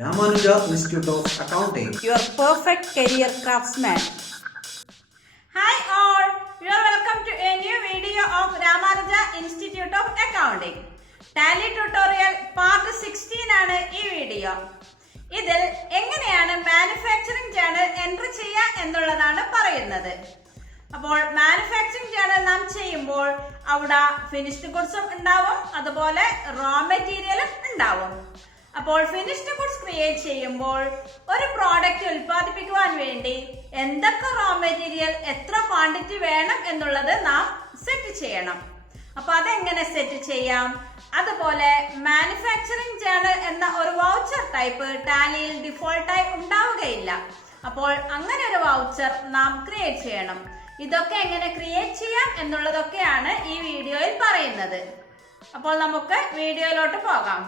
Ramanuja Institute of Accounting. Your perfect career craftsman. Hi all, you are welcome to a new video of Ramanuja Institute of Accounting. Tally tutorial part 16 ആണ് ഈ video. ഇതിൽ എങ്ങനെയാണ് manufacturing journal entry ചെയ്യുക എന്നുള്ളതാണ് പറയുന്നത്. അപ്പോൾ manufacturing journal നാം ചെയ്യുമ്പോൾ അവിടെ ഫിനിഷ്ഡ് ഗുഡ്സും ഉണ്ടാവും, അതുപോലെ റോ മെറ്റീരിയലും ഉണ്ടാവും. അപ്പോൾ ഫിനിഷ്ഡ് ഗുഡ്സ് ക്രിയേറ്റ് ചെയ്യുമ്പോൾ ഒരു പ്രോഡക്റ്റ് ഉൽപ്പാദിപ്പിക്കുവാൻ വേണ്ടി എന്തൊക്കെ റോ മെറ്റീരിയൽ എത്ര ക്വാണ്ടിറ്റി വേണം എന്നുള്ളത് നാം സെറ്റ് ചെയ്യണം. അപ്പൊ അതെങ്ങനെ സെറ്റ് ചെയ്യാം, അതുപോലെ മാനുഫാക്ചറിംഗ് ജേണൽ എന്ന ഒരു വൗച്ചർ ടൈപ്പ് ടാലിയിൽ ഡിഫോൾട്ടായി ഉണ്ടാവുകയില്ല. അപ്പോൾ അങ്ങനെ ഒരു വൗച്ചർ നാം ക്രിയേറ്റ് ചെയ്യണം. ഇതൊക്കെ എങ്ങനെ ക്രിയേറ്റ് ചെയ്യാം എന്നുള്ളതൊക്കെയാണ് ഈ വീഡിയോയിൽ പറയുന്നത്. അപ്പോൾ നമുക്ക് വീഡിയോയിലോട്ട് പോകാം.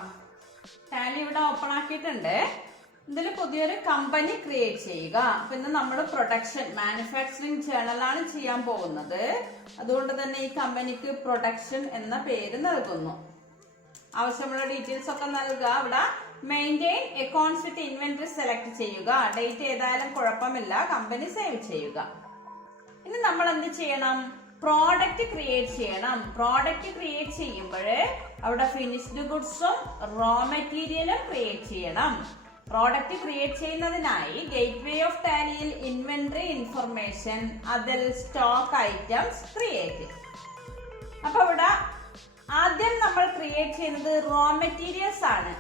ടാലി ഇവിടെ ഓപ്പൺ ആക്കിയിട്ടുണ്ട്. ഇതിൽ പുതിയൊരു കമ്പനി ക്രിയേറ്റ് ചെയ്യുക. പിന്നെ നമ്മൾ പ്രൊഡക്ഷൻ മാനുഫാക്ചറിംഗ് ജേണലാണ് ചെയ്യാൻ പോകുന്നത്. അതുകൊണ്ട് തന്നെ ഈ കമ്പനിക്ക് പ്രൊഡക്ഷൻ എന്ന പേര് നൽകുന്നു. ആവശ്യമുള്ള ഡീറ്റെയിൽസ് ഒക്കെ നൽകുക. ഇവിടെ മെയിൻറ്റെയിൻ അക്കൗണ്ട്സ് വിത്ത് ഇൻവെന്ററി സെലക്ട് ചെയ്യുക. ഡേറ്റ് ഏതായാലും കുഴപ്പമില്ല, കമ്പനി സേവ് ചെയ്യുക. ഇനി നമ്മൾ എന്ത് ചെയ്യണം, പ്രോഡക്റ്റ് ക്രിയേറ്റ് ചെയ്യണം. പ്രോഡക്റ്റ് ക്രിയേറ്റ് ചെയ്യുമ്പോൾ അവിടെ ഫിനിഷ്ഡ് ഗുഡ്സും റോ മെറ്റീരിയലും ക്രിയേറ്റ് ചെയ്യണം. പ്രോഡക്റ്റ് ക്രിയേറ്റ് ചെയ്യുന്നതിനായി ഗേറ്റ്വേ ഓഫ് ടാലിയിൽ ഇൻവെന്ററി ഇൻഫർമേഷൻ, അതിൽ സ്റ്റോക്ക് ഐറ്റംസ് ക്രിയേറ്റ്. അപ്പൊ ഇവിടെ ആദ്യം നമ്മൾ ക്രിയേറ്റ് ചെയ്യുന്നത് റോ മെറ്റീരിയൽസ് ആണ്.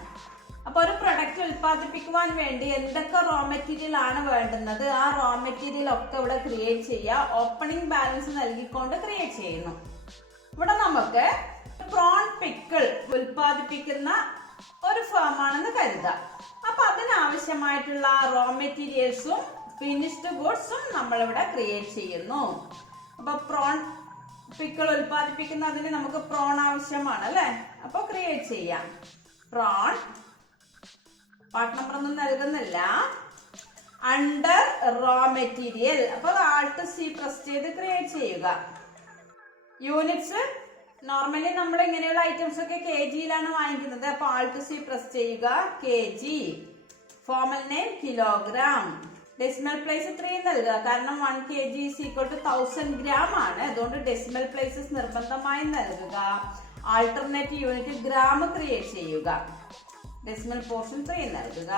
അപ്പൊ ഒരു പ്രൊഡക്റ്റ് ഉൽപ്പാദിപ്പിക്കുവാൻ വേണ്ടി എന്തൊക്കെ റോ മെറ്റീരിയൽ ആണ് വേണ്ടുന്നത്, ആ റോ മെറ്റീരിയൽ ഒക്കെ ഇവിടെ ക്രിയേറ്റ് ചെയ്യുക. ഓപ്പണിംഗ് ബാലൻസ് നൽകിക്കൊണ്ട് ക്രിയേറ്റ് ചെയ്യുന്നു. ഇവിടെ നമുക്ക് പ്രോൺ പിക്കിൾ ഉൽപ്പാദിപ്പിക്കുന്ന ഒരു ഫേം ആണെന്ന് കരുതാം. അപ്പൊ അതിനാവശ്യമായിട്ടുള്ള റോ മെറ്റീരിയൽസും ഫിനിഷ്ഡ് ഗുഡ്സും നമ്മളിവിടെ ക്രിയേറ്റ് ചെയ്യുന്നു. അപ്പൊ പ്രോൺ പിക്കിൾ ഉൽപ്പാദിപ്പിക്കുന്നതിന് നമുക്ക് പ്രോൺ ആവശ്യമാണ് അല്ലെ. അപ്പൊ ക്രിയേറ്റ് ചെയ്യാം. പ്രോൺ പാർട്ട് നമ്പർ ഒന്നും നൽകുന്നില്ല. അണ്ടർ റോ മെറ്റീരിയൽ, അപ്പൊ ആൾട്ട് സി പ്രസ് ചെയ്ത് ക്രിയേറ്റ് ചെയ്യുക. യൂണിറ്റ്സ് നോർമലി നമ്മൾ ഇങ്ങനെയുള്ള ഐറ്റംസ് ഒക്കെ കെ ജിയിലാണ് വാങ്ങിക്കുന്നത്. അപ്പൊ ആൾട്ട് സി പ്രസ് ചെയ്യുക. K G. Formal name kilogram. Decimal place 3 നൽകുക, കാരണം 1 kg is equal to 1000 gram ആണ്. അതുകൊണ്ട് ഡെസിമൽ പ്ലേസസ് നിർബന്ധമായി നൽകുക. ആൾട്ടർനേറ്റ് യൂണിറ്റ് ഗ്രാം ക്രിയേറ്റ് ചെയ്യുക. ഡെസിമൽ പോർഷൻ 3 നൽകുക.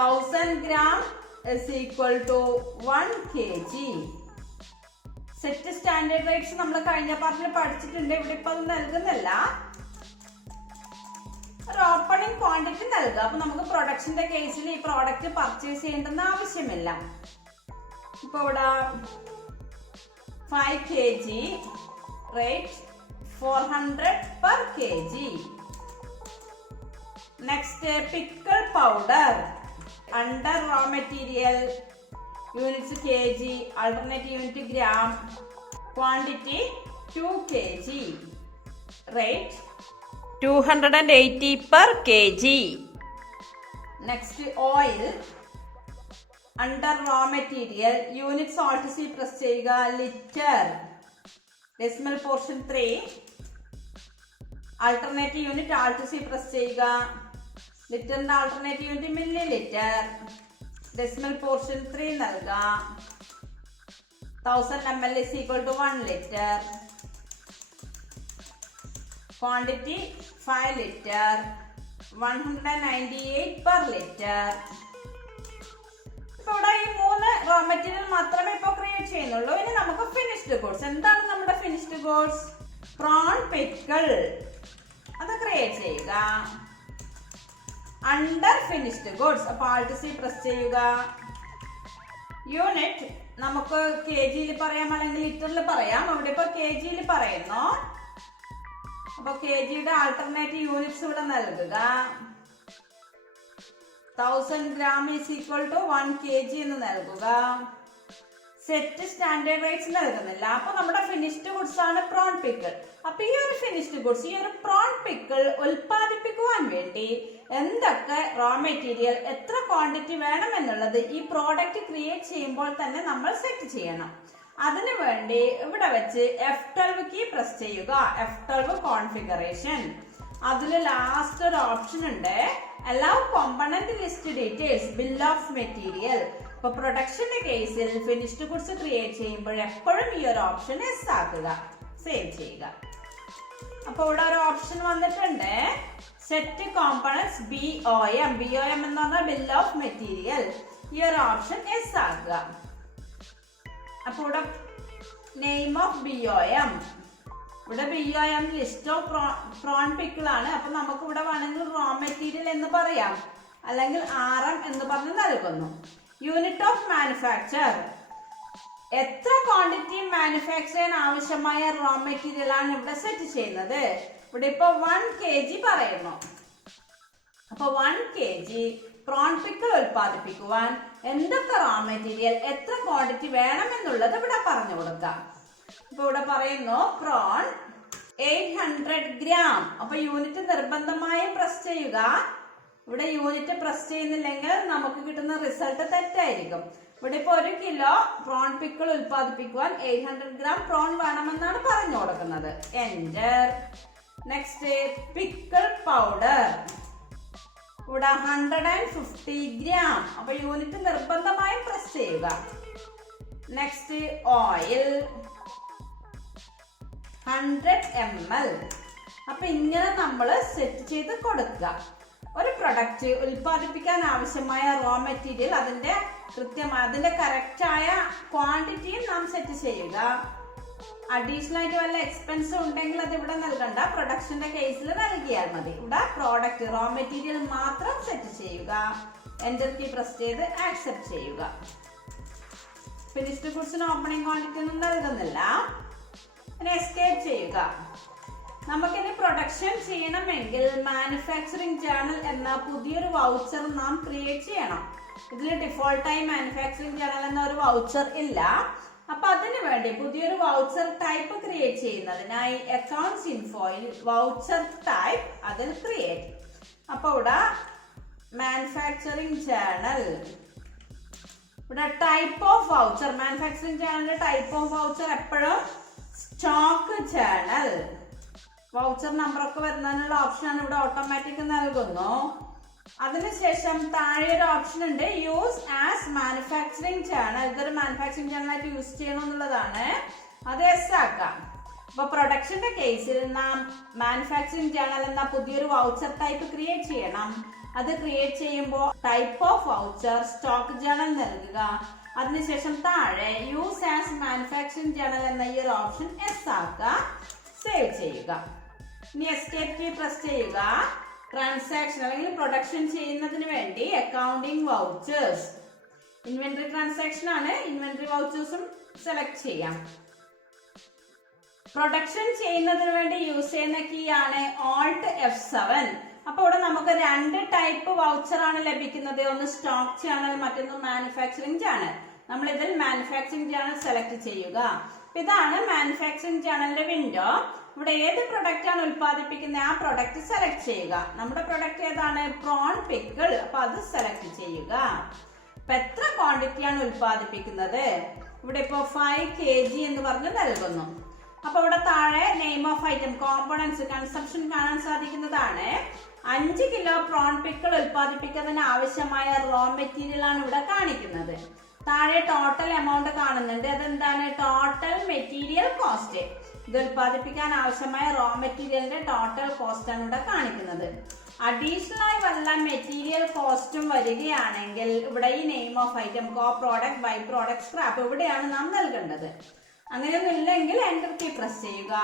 1000 gram is equal to 1 kg. Set standard rates നമ്മൾ കഴിഞ്ഞ പാർട്ടിൽ പഠിച്ചിട്ടുണ്ട്. ഇവിടെ ഇപ്പൊ അത് നൽകുന്നില്ല. ഒരു ഓപ്പണിംഗ് ക്വാണ്ടിറ്റി നൽകുക. അപ്പൊ നമുക്ക് പ്രൊഡക്ഷന്റെ കേസിൽ ഈ പ്രോഡക്റ്റ് പർച്ചേസ് ചെയ്യേണ്ടെന്ന് ആവശ്യമില്ല. ഇപ്പൊ ഇവിടെ 5 kg rate 400 per kg. Next pickle powder. Under raw material units K G, alternate unit gram, quantity 2 kg, rate 280 per kg. Next oil. Under raw material unit alt C press ചെയ്യുക. Litre. Decimal portion 3. Alternate unit alt C press ചെയ്യുക. ലിറ്ററിന്റെ alternate unit millilitre. Decimal portion 3 നൽകുക. 1000 ml is equal to 1 liter. Quantity 5 liter. 198 per liter. ഇപ്പൊ ഇവിടെ ഈ 3 raw material മാത്രമേ ഇപ്പൊ create ചെയ്യുന്നുള്ളൂ. ഇനി നമുക്ക് ഫിനിഷ്ഡ് ഗുഡ്സ്. എന്താണ് നമ്മുടെ ഫിനിഷ്ഡ് ഗുഡ്സ്? Prawn pickle. അത് ക്രിയേറ്റ് ചെയ്യുക. Under finished goods. അപ്പൊ ആൾട്ട് സി പ്രസ് ചെയ്യുക. യൂണിറ്റ് നമുക്ക് കെ ജിയിൽ പറയാം, അല്ലെങ്കിൽ ലിറ്ററിൽ പറയാം. അവിടെ ഇപ്പൊ കെ ജിയിൽ പറയുന്നു. അപ്പൊ കെ ജിയുടെ ആൾട്ടർനേറ്റ് യൂണിറ്റ്സ് ഇവിടെ നൽകുക. 1000 gram is equal to 1 kg എന്ന് നൽകുക. സെറ്റ് സ്റ്റാൻഡേർഡ് റേറ്റ്സ് നൽകുന്നില്ല. അപ്പൊ നമ്മുടെ ഫിനിഷ്ഡ് ഗുഡ്സ് ആണ് പ്രോൺ പിക്കിൾ. അപ്പൊ ഈ ഒരു ഫിനിഷ്ഡ് ഗുഡ്സ്, ഈ ഒരു പ്രോൺ പിക്കിൾ ഉൽപ്പാദിപ്പിക്കുവാൻ വേണ്ടി എന്തൊക്കെ റോ മെറ്റീരിയൽ എത്ര ക്വാണ്ടിറ്റി വേണം എന്നുള്ളത് ഈ പ്രോഡക്റ്റ് ക്രിയേറ്റ് ചെയ്യുമ്പോൾ തന്നെ നമ്മൾ സെറ്റ് ചെയ്യണം. അതിനു വേണ്ടി ഇവിടെ വെച്ച് F12 കീ പ്രസ് ചെയ്യുക. F12 configuration. അതിൽ ലാസ്റ്റ് ഒരു ഓപ്ഷൻ ഉണ്ട്, allow component list details, bill of material. ഇപ്പൊ പ്രൊഡക്ഷന്റെ കേസിൽ ഫിനിഷ്ഡ് ഗുഡ്സ് ക്രിയേറ്റ് ചെയ്യുമ്പോൾ എപ്പോഴും ഈ ഒരു ഓപ്ഷൻ എസ് ആക്കുക, സേവ് ചെയ്യുക. അപ്പൊ ഇവിടെ ഒരു ഓപ്ഷൻ വന്നിട്ടുണ്ട്, സെറ്റ് കോമ്പണൻസ് BOM. BOM എന്ന് പറഞ്ഞാൽ ബിൽ ഓഫ് മെറ്റീരിയൽ. ഈ ഒരു ഓപ്ഷൻ എസ് ആക്കുക. അപ്പൊ ഇവിടെ നെയിം ഓഫ് BOM, ഇവിടെ BOM list of prawn pickle ആണ്. അപ്പൊ നമുക്ക് ഇവിടെ വേണമെങ്കിൽ റോ മെറ്റീരിയൽ എന്ന് പറയാം, അല്ലെങ്കിൽ RM എന്ന് പറഞ്ഞ് നൽകുന്നു. യൂണിറ്റ് ഓഫ് മാനുഫാക്ചർ, എത്ര ക്വാണ്ടിറ്റി മാനുഫാക്ചർ ചെയ്യാൻ ആവശ്യമായ റോ മെറ്റീരിയൽ ആണ് ഇവിടെ സെറ്റ് ചെയ്യുന്നത്. ഇവിടെ ഇപ്പൊ 1 kg പറയുന്നു. അപ്പൊ 1 kg പ്രോൺ പിക്കിൾ ഉൽപ്പാദിപ്പിക്കുവാൻ എന്തൊക്കെ റോ മെറ്റീരിയൽ, എത്ര ക്വാണ്ടിറ്റി വേണമെന്നുള്ളത് ഇവിടെ പറഞ്ഞു കൊടുക്കാം. ഇപ്പൊ ഇവിടെ പറയുന്നു പ്രോൺ 800 gram. അപ്പൊ യൂണിറ്റ് നിർബന്ധമായും പ്രസ് ചെയ്യുക. ഇവിടെ യൂണിറ്റ് പ്രസ് ചെയ്യുന്നില്ലെങ്കിൽ നമുക്ക് കിട്ടുന്ന റിസൾട്ട് തെറ്റായിരിക്കും. ഇവിടെ ഇപ്പൊ 1 കിലോ പ്രോൺ പിക്കിൾ ഉൽപ്പാദിപ്പിക്കുവാൻ 800 gram പ്രോൺ വേണമെന്നാണ് പറഞ്ഞു കൊടുക്കുന്നത്. എന്റർ. നെക്സ്റ്റ് പിക്കിൾ പൗഡർ, ഇവിടെ 150 gram. അപ്പൊ യൂണിറ്റ് നിർബന്ധമായും പ്രസ് ചെയ്യുക. Next oil 100 ml. അപ്പൊ ഇങ്ങനെ നമ്മൾ സെറ്റ് ചെയ്ത് കൊടുക്കുക. ഒരു പ്രൊഡക്റ്റ് ഉൽപ്പാദിപ്പിക്കാൻ ആവശ്യമായ റോ മെറ്റീരിയൽ അതിന്റെ കറക്റ്റായ ക്വാണ്ടിറ്റിയും നാം സെറ്റ് ചെയ്യുക. അഡീഷണൽ ആയിട്ട് വല്ല എക്സ്പെൻസ് ഉണ്ടെങ്കിൽ അത് ഇവിടെ നൽകണ്ട, പ്രൊഡക്ഷന്റെ കേസിൽ നൽകിയാൽ മതി. ഇവിടെ പ്രോഡക്റ്റ് റോ മെറ്റീരിയൽ മാത്രം സെറ്റ് ചെയ്യുക. എന്റർ കീ പ്രസ് ചെയ്ത് ആക്സെപ്റ്റ് ചെയ്യുക. ഫിനിഷ്ഡ് ഗുഡ്സിന് ഓപ്പണിംഗ് ക്വാണ്ടിറ്റി ഒന്നും നൽകുന്നില്ല. എസ്കേപ്പ് ചെയ്യുക. നമുക്കിനി പ്രൊഡക്ഷൻ ചെയ്യണമെങ്കിൽ മാനുഫാക്ചറിംഗ് ജേർണൽ എന്ന പുതിയൊരു വൗച്ചർ നാം ക്രിയേറ്റ് ചെയ്യണം. ഇതിൽ ഡിഫോൾട്ടായി മാനുഫാക്ചറിംഗ് ജേർണൽ എന്ന ഒരു വൗച്ചർ ഇല്ല. അപ്പൊ അതിനു വേണ്ടി പുതിയൊരു വൗച്ചർ ടൈപ്പ് ക്രിയേറ്റ് ചെയ്യുന്നതിനായി അക്കൗണ്ട്സ് ഇൻഫോയിൽ വൗച്ചർ ടൈപ്പ് അതിൽ ക്രിയേറ്റ്. അപ്പൊ ഇവിടെ മാനുഫാക്ചറിംഗ് ജേർണൽ, ഇവിടെ ടൈപ്പ് ഓഫ് വൗച്ചർ, മാനുഫാക്ചറിംഗ് ജേർണലിന്റെ ടൈപ്പ് ഓഫ് വൗച്ചർ എപ്പോഴും സ്റ്റോക്ക് ജേർണൽ. വൗച്ചർ നമ്പർ ഒക്കെ വരുന്നതിനുള്ള ഓപ്ഷൻ ഇവിടെ ഓട്ടോമാറ്റിക് നൽകുന്നു. അതിനുശേഷം താഴെ ഒരു ഓപ്ഷൻ ഉണ്ട്, യൂസ് ആസ് മാനുഫാക്ചറിംഗ് ജേർണൽ. ഇതൊരു മാനുഫാക്ചറിംഗ് ജേർണൽ ആയിട്ട് യൂസ് ചെയ്യണം എന്നുള്ളതാണ്. അത് എസ് ആക്കാം. അപ്പൊ പ്രൊഡക്ഷന്റെ കേസിൽ നാം മാനുഫാക്ചറിംഗ് ജേർണൽ എന്ന പുതിയൊരു വൗച്ചർ ടൈപ്പ് ക്രിയേറ്റ് ചെയ്യണം. അത് ക്രിയേറ്റ് ചെയ്യുമ്പോൾ type of voucher stock journal നൽകുക. അതിനുശേഷം താഴെ യൂസ് ആസ് മാനുഫാക്ചറിംഗ് ജേർണൽ എന്ന ഈ ഒരു ഓപ്ഷൻ എസ് ആക്കുക, സേവ് ചെയ്യുക. ഇനി എസ്കേപ്പ് കീ പ്രസ് ചെയ്യുക. ട്രാൻസാക്ഷൻ അല്ലെങ്കിൽ പ്രൊഡക്ഷൻ ചെയ്യുന്നതിന് വേണ്ടി അക്കൗണ്ടിംഗ് വൗച്ചേഴ്സ്, ഇൻവെന്ററി ട്രാൻസാക്ഷൻ ആണ്, ഇൻവെന്ററി വൗച്ചേഴ്സും സെലക്ട് ചെയ്യാം. പ്രൊഡക്ഷൻ ചെയ്യുന്നതിന് വേണ്ടി യൂസ് ചെയ്യുന്ന കീ ആണ് Alt F7. അപ്പൊ ഇവിടെ നമുക്ക് 2 ടൈപ്പ് വൗച്ചർ ആണ് ലഭിക്കുന്നത്. ഒന്ന് സ്റ്റോക്ക് ചാനൽ, മറ്റൊന്ന് മാനുഫാക്ചറിംഗ് ചാനൽ. നമ്മൾ ഇതിൽ മാനുഫാക്ചറിംഗ് ചാനൽ സെലക്ട് ചെയ്യുക. ഇതാണ് മാനുഫാക്ചറിംഗ് ചാനലിന്റെ വിൻഡോ. ഇവിടെ ഏത് പ്രൊഡക്റ്റ് ആണ് ഉൽപ്പാദിപ്പിക്കുന്നത് ആ പ്രൊഡക്റ്റ് സെലക്ട് ചെയ്യുക. നമ്മുടെ പ്രൊഡക്റ്റ് ഏതാണ്? Prawn pickle. അപ്പൊ അത് സെലക്ട് ചെയ്യുക. അപ്പൊ എത്ര ക്വാണ്ടിറ്റിയാണ് ഉൽപ്പാദിപ്പിക്കുന്നത്? ഇവിടെ ഇപ്പോ 5 kg എന്ന് പറഞ്ഞ് നൽകുന്നു. അപ്പൊ ഇവിടെ താഴെ name of item, components, consumption കാണാൻ സാധിക്കുന്നതാണ്. 5 കിലോ പ്രോൺ പിക്കിൾ ഉൽപ്പാദിപ്പിക്കുന്നതിന് ആവശ്യമായ റോ മെറ്റീരിയൽ ആണ് ഇവിടെ കാണിക്കുന്നത്. താഴെ ടോട്ടൽ എമൗണ്ട് കാണുന്നുണ്ട്. അതെന്താണ്? Total material cost. ഇത് ഉൽപ്പാദിപ്പിക്കാൻ ആവശ്യമായ റോ മെറ്റീരിയലിന്റെ ടോട്ടൽ കോസ്റ്റ് ആണ് ഇവിടെ കാണിക്കുന്നത്. അഡീഷണൽ ആയി വല്ല മെറ്റീരിയൽ കോസ്റ്റും വരികയാണെങ്കിൽ ഇവിടെ ഈ name of item, co product, by product, scrap ഇവിടെയാണ് നാം നൽകേണ്ടത്. അങ്ങനെയൊന്നും ഇല്ലെങ്കിൽ എന്റർ കീ പ്രസ് ചെയ്യുക.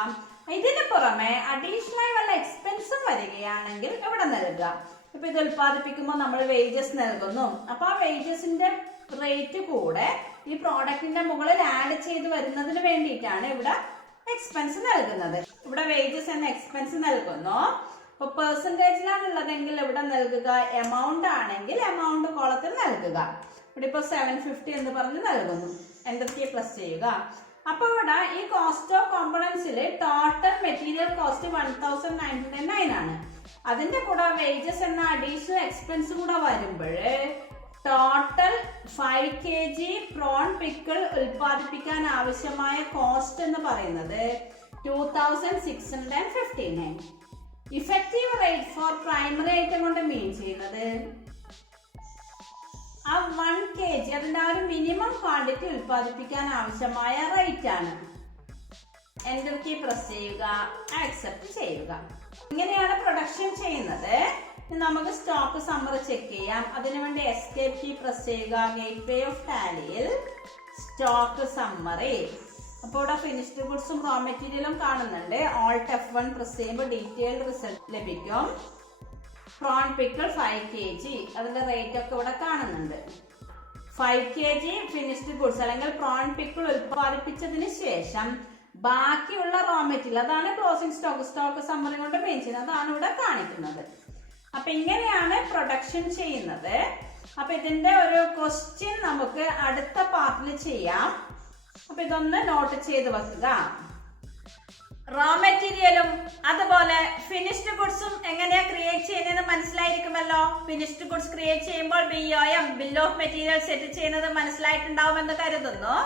ഇതിന് പുറമെ അഡീഷണൽ ആയി വല്ല എക്സ്പെൻസും വരികയാണെങ്കിൽ ഇവിടെ നൽകുക. ഇപ്പൊ ഇത് ഉൽപ്പാദിപ്പിക്കുമ്പോൾ നമ്മൾ വേജസ് നൽകുന്നു. അപ്പൊ ആ വേജസിന്റെ റേറ്റ് കൂടെ ഈ പ്രോഡക്റ്റിന്റെ മുകളിൽ ആഡ് ചെയ്ത് വരുന്നതിന് വേണ്ടിയിട്ടാണ് ഇവിടെ എക്സ്പെൻസ് നൽകുന്നത്. ഇവിടെ വേജസ് എന്ന എക്സ്പെൻസ് നൽകുന്നു. ഇപ്പൊ പെർസെന്റേജിലാണ് ഉള്ളതെങ്കിൽ ഇവിടെ നൽകുക, എമൗണ്ട് ആണെങ്കിൽ എമൗണ്ട് കോളത്തിൽ നൽകുക. ഇവിടെ ഇപ്പൊ 750 എന്ന് പറഞ്ഞ് നൽകുന്നു. എന്റർ കീ പ്രസ് ചെയ്യുക. അപ്പൊ ഇവിടെ ഈ കോസ്റ്റ് ഓഫ് കോമ്പണൻസിൽ ടോട്ടൽ മെറ്റീരിയൽ കോസ്റ്റ് 1909 ആണ്. അതിന്റെ കൂടെ വേജസ് എന്ന അഡീഷണൽ എക്സ്പെൻസ് കൂടെ വരുമ്പോൾ ടോട്ടൽ 5 kg പ്രോൺ പിക്കിൾ ഉൽപ്പാദിപ്പിക്കാൻ ആവശ്യമായ കോസ്റ്റ് എന്ന് പറയുന്നത് 2659. Effective rate for primary item കൊണ്ട് മീൻ ചെയ്യുന്നത് ആ 1 kg അതിന്റെ ആ ഒരു മിനിമം ക്വാണ്ടിറ്റി ഉൽപ്പാദിപ്പിക്കാൻ ആവശ്യമായ റേറ്റ് ആണ്. എന്റർ കീ പ്രസ് ചെയ്യുക, ആക്സെപ്റ്റ് ചെയ്യുക. ഇങ്ങനെയാണ് പ്രൊഡക്ഷൻ ചെയ്യുന്നത്. നമുക്ക് സ്റ്റോക്ക് സമ്മറി ചെക്ക് ചെയ്യാം. അതിനുവേണ്ടി എസ്കേപ്പ് കീ പ്രസ് ചെയ്യുക. ഗേറ്റ്വേ ഓഫ് ടാലിയിൽ സ്റ്റോക്ക് സമ്മറി. അപ്പോൾ ഇവിടെ ഫിനിഷ്ഡ് ഗുഡ്സും റോ മെറ്റീരിയലും കാണുന്നുണ്ട്. ഓൾട്ട് F1 പ്രസ് ചെയ്യുമ്പോൾ ഡീറ്റെയിൽഡ് റിസൾട്ട് ലഭിക്കും. പ്രോൺ പിക്കിൾ 5 kg, അതിന്റെ റേറ്റ് ഒക്കെ ഇവിടെ കാണുന്നുണ്ട്. 5 kg ഫിനിഷ്ഡ് ഗുഡ്സ് അല്ലെങ്കിൽ പ്രോൺ പിക്കിൾ ഉൽപ്പാദിപ്പിച്ചതിന് ശേഷം ബാക്കിയുള്ള റോ മെറ്റീരിയൽ, അതാണ് ക്ലോസിംഗ് സ്റ്റോക്ക് സമ്മറി കൊണ്ട് മെയിൻ ചെയ്യുന്നത്, അതാണ് ഇവിടെ കാണിക്കുന്നത്. അപ്പൊ ഇങ്ങനെയാണ് പ്രൊഡക്ഷൻ ചെയ്യുന്നത്. അപ്പൊ ഇതിന്റെ ഒരു ക്വസ്റ്റ്യൻ നമുക്ക് അടുത്ത പാർട്ടിൽ ചെയ്യാം. അപ്പൊ ഇതൊന്ന് നോട്ട് ചെയ്ത് വെക്കുക. റോ മെറ്റീരിയലും അതുപോലെ ഫിനിഷ്ഡ് ഗുഡ്സും എങ്ങനെയാ ക്രിയേറ്റ് ചെയ്യുന്നതെന്ന് മനസ്സിലായിരിക്കുമല്ലോ. ഫിനിഷ്ഡ് ഗുഡ്സ് ക്രിയേറ്റ് ചെയ്യുമ്പോൾ BOM, bill of material set ചെയ്യുന്നത് മനസ്സിലായിട്ടുണ്ടാവുമെന്ന് കരുതുന്നു.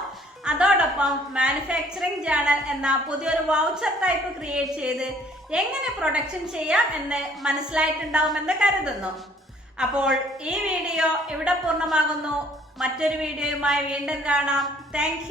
അതോടൊപ്പം മാനുഫാക്ചറിംഗ് ജേണൽ എന്ന പുതിയൊരു വൗച്ചർ ടൈപ്പ് ക്രിയേറ്റ് ചെയ്ത് എങ്ങനെ പ്രൊഡക്ഷൻ ചെയ്യാം എന്ന് മനസ്സിലായിട്ടുണ്ടാവുമെന്ന് കരുതുന്നു. അപ്പോൾ ഈ വീഡിയോ ഇവിടെ പൂർണ്ണമാകുന്നു. മറ്റൊരു വീഡിയോയുമായി വീണ്ടും കാണാം. താങ്ക്